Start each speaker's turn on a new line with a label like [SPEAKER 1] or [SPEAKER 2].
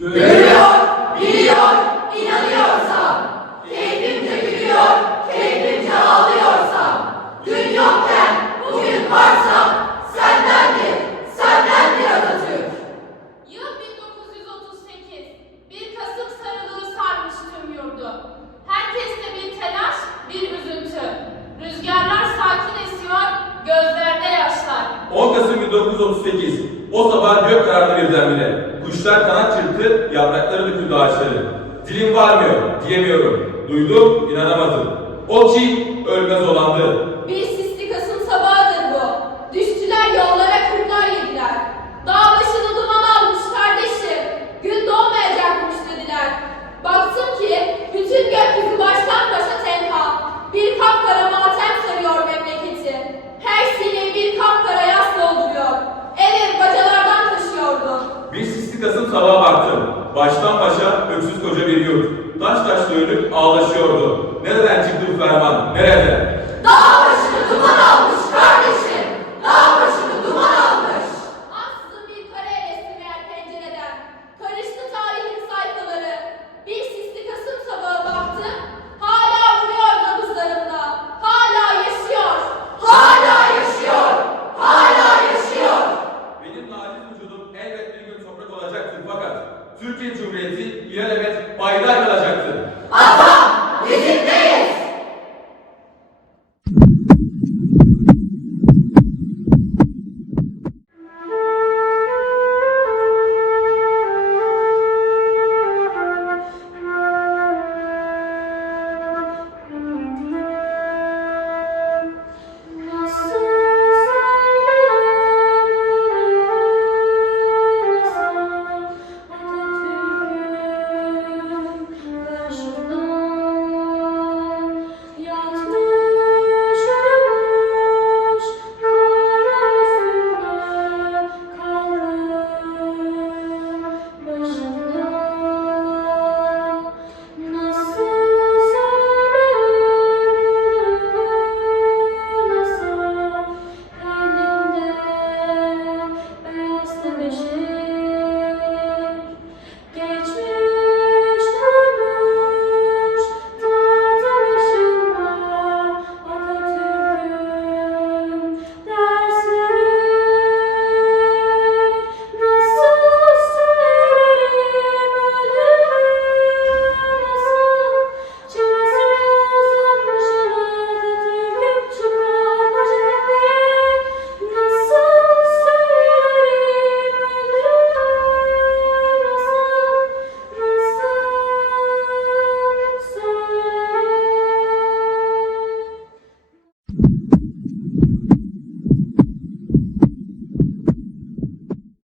[SPEAKER 1] Görüyor, biliyor, inanıyorsam, keyfimce gülüyor, keyfimce ağlıyorsam, dün yokken bugün varsam sendendir, sendendir Atatürk. Yıl 1938, 1 Kasım sarılığı sarmış tüm yurdu. Herkeste bir telaş, bir üzüntü. Rüzgarlar sakin esiyor, gözlerde yaşlar.
[SPEAKER 2] 10 Kasım 1938, o sabah gök karardı birdenbire. Kuşlar kanat çırptı, yaprakları döküldü ağaçları. Dilim varmıyor, diyemiyorum. Duydum, inanamadım. O ki ölmez olandı. Kadın tava baktı. Baştan başa öksüz koca bir yurt. Taş taş dönüp ağlaşıyordu. Nereden çıktı bu ferman? Nereden? Türkiye Cumhuriyeti ilelebet bayrak kalacaktır.